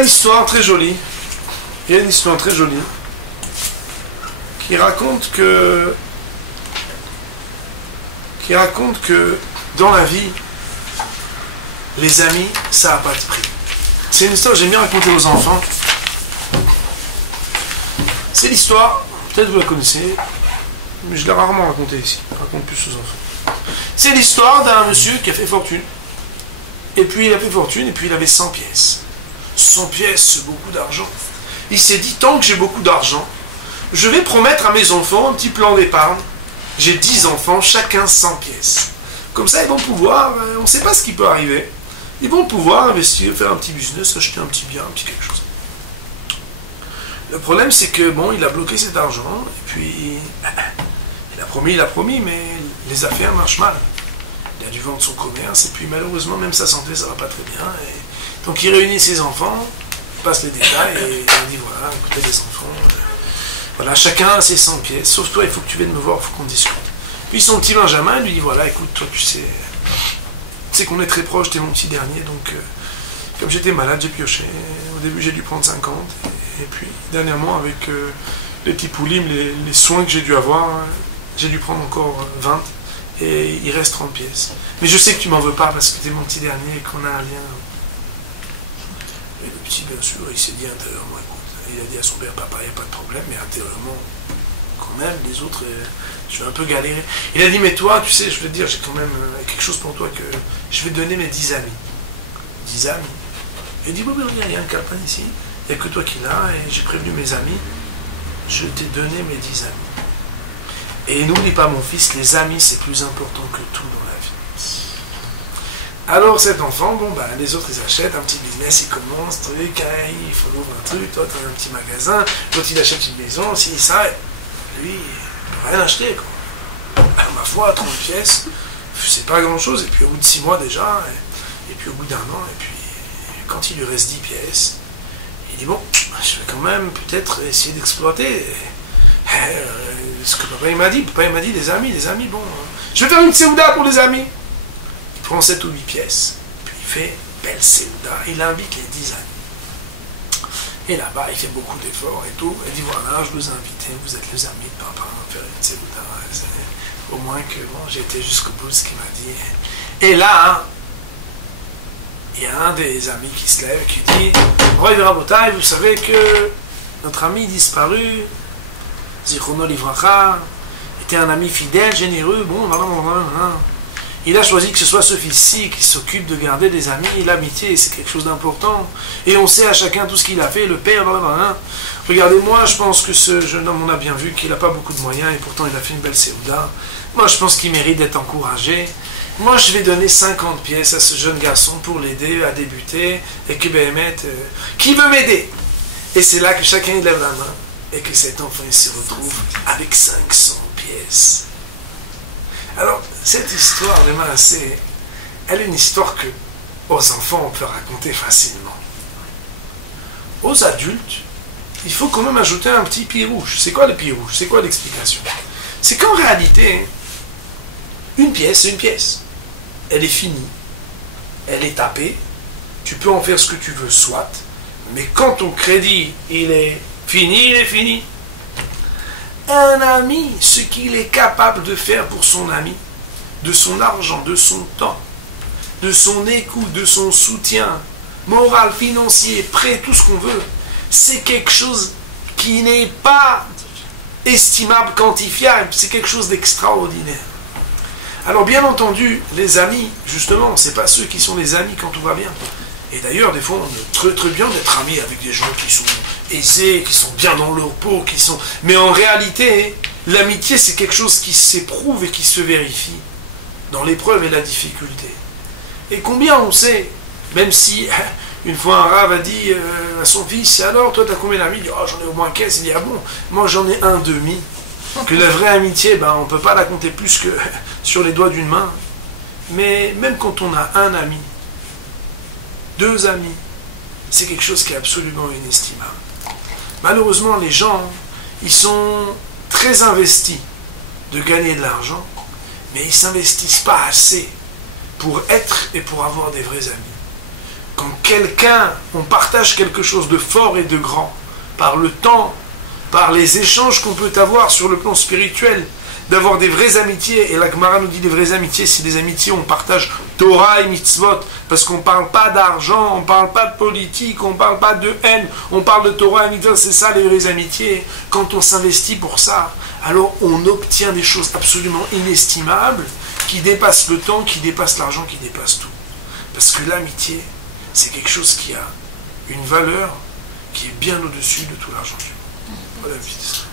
une histoire très jolie. Il y a une histoire très jolie qui raconte que dans la vie, les amis, ça n'a pas de prix. C'est une histoire que j'aime bien raconter aux enfants. C'est l'histoire, peut-être vous la connaissez, mais je l'ai rarement racontée ici. Je raconte plus aux enfants. C'est l'histoire d'un monsieur qui a fait fortune. Et puis il a fait fortune, et puis il avait 100 pièces. 100 pièces, c'est beaucoup d'argent. Il s'est dit, tant que j'ai beaucoup d'argent, je vais promettre à mes enfants un petit plan d'épargne. J'ai 10 enfants, chacun 100 pièces. Comme ça, ils vont pouvoir, on ne sait pas ce qui peut arriver, ils vont pouvoir investir, faire un petit business, acheter un petit bien, un petit quelque chose. Le problème, c'est que, bon, il a bloqué cet argent, et puis, il a promis, mais les affaires marchent mal. Il a dû vendre son commerce, et puis malheureusement, même sa santé, ça va pas très bien. Et donc, il réunit ses enfants, passe les détails, et il dit, voilà, écoutez les enfants, voilà, chacun a ses 100 pièces, sauf toi, il faut que tu viennes me voir, il faut qu'on discute. Puis son petit Benjamin lui dit, voilà, écoute, toi, tu sais qu'on est très proche, t'es mon petit dernier, donc, comme j'étais malade, j'ai pioché. Au début, j'ai dû prendre 50, et puis, dernièrement, avec les petits poulimes, les soins que j'ai dû avoir, j'ai dû prendre encore 20, et il reste 30 pièces. Mais je sais que tu m'en veux pas, parce que t'es mon petit dernier, et qu'on a un lien. Et le petit, bien sûr, il s'est dit intérieurement, écoute, il a dit à son père, papa, il n'y a pas de problème, mais intérieurement, quand même, les autres, je vais un peu galérer. Il a dit, mais toi, tu sais, je veux te dire, j'ai quand même quelque chose pour toi, que je vais te donner mes 10 amis. 10 amis. Il dit, bon, mais regarde, il y a un calepin ici, il n'y a que toi qui l'as, et j'ai prévenu mes amis, je t'ai donné mes 10 amis. Et n'oublie pas, mon fils, les amis, c'est plus important que tout dans la vie. Alors cet enfant, bon, bah, les autres, ils achètent un petit business, ils commencent, truc, il faut ouvrir un truc, toi, tu as un petit magasin, l'autre, il achète une maison, si, ça, lui, il ne peut rien acheter, quoi. Alors, ma foi, 30 pièces, c'est pas grand-chose, et puis au bout de 6 mois déjà, et puis au bout d'un an, et puis quand il lui reste 10 pièces, il dit, bon, je vais quand même peut-être essayer d'exploiter ce que papa il m'a dit. Papa il m'a dit, les amis, bon, je vais faire une séouda pour les amis. Il prend 7 ou 8 pièces, puis il fait belle séouda, il invite les 10 amis. Et là-bas, il fait beaucoup d'efforts et tout, il dit, voilà, je vous invite, vous êtes les amis de papa, on va faire une séouda. Au moins que, bon, j'ai été jusqu'au bout de ce qu'il m'a dit. Et là, il y a un des amis qui se lève et qui dit, Roy Rabotai, vous savez que notre ami disparu, Zichrono Livracha, était un ami fidèle, généreux, bon, il a choisi que ce soit ce fils-ci qui s'occupe de garder des amis, l'amitié, c'est quelque chose d'important. Et on sait à chacun tout ce qu'il a fait, le père, regardez-moi, je pense que ce jeune homme, on a bien vu qu'il n'a pas beaucoup de moyens, et pourtant il a fait une belle séouda. Moi, je pense qu'il mérite d'être encouragé. Moi, je vais donner 50 pièces à ce jeune garçon pour l'aider à débuter, et que Béhémet, qui veut m'aider? Et c'est là que chacun il lève la main, et que cet enfant il se retrouve avec 500 pièces. Alors, cette histoire de Maassé, elle est une histoire que, aux enfants, on peut raconter facilement. Aux adultes, il faut quand même ajouter un petit pied rouge. C'est quoi le pied rouge? C'est quoi l'explication? C'est qu'en réalité, une pièce, c'est une pièce. Elle est finie, elle est tapée, tu peux en faire ce que tu veux, soit, mais quand ton crédit, il est fini, il est fini. Un ami, ce qu'il est capable de faire pour son ami, de son argent, de son temps, de son écoute, de son soutien, moral, financier, prêt, tout ce qu'on veut, c'est quelque chose qui n'est pas estimable, quantifiable, c'est quelque chose d'extraordinaire. Alors bien entendu, les amis, justement, c'est pas ceux qui sont les amis quand tout va bien. Et d'ailleurs, des fois, on est très très bien d'être amis avec des gens qui sont aisés, qui sont bien dans leur peau, qui sont... Mais en réalité, l'amitié, c'est quelque chose qui s'éprouve et qui se vérifie dans l'épreuve et la difficulté. Et combien on sait, même si une fois un rave a dit à son fils, alors toi t'as combien d'amis? Il dit, oh, j'en ai au moins 15. Il dit, ah bon, moi j'en ai un demi. Que la vraie amitié, ben, on ne peut pas la compter plus que sur les doigts d'une main. Mais même quand on a un ami, 2 amis, c'est quelque chose qui est absolument inestimable. Malheureusement, les gens, ils sont très investis de gagner de l'argent, mais ils ne s'investissent pas assez pour être et pour avoir des vrais amis. Quand quelqu'un, on partage quelque chose de fort et de grand, par le temps, par les échanges qu'on peut avoir sur le plan spirituel, d'avoir des vraies amitiés, et la Gemara nous dit des vraies amitiés, c'est des amitiés où on partage Torah et mitzvot, parce qu'on ne parle pas d'argent, on ne parle pas de politique, on ne parle pas de haine, on parle de Torah et mitzvot, c'est ça les vraies amitiés. Quand on s'investit pour ça, alors on obtient des choses absolument inestimables, qui dépassent le temps, qui dépassent l'argent, qui dépassent tout. Parce que l'amitié, c'est quelque chose qui a une valeur qui est bien au-dessus de tout l'argent du monde. Voilà, vite.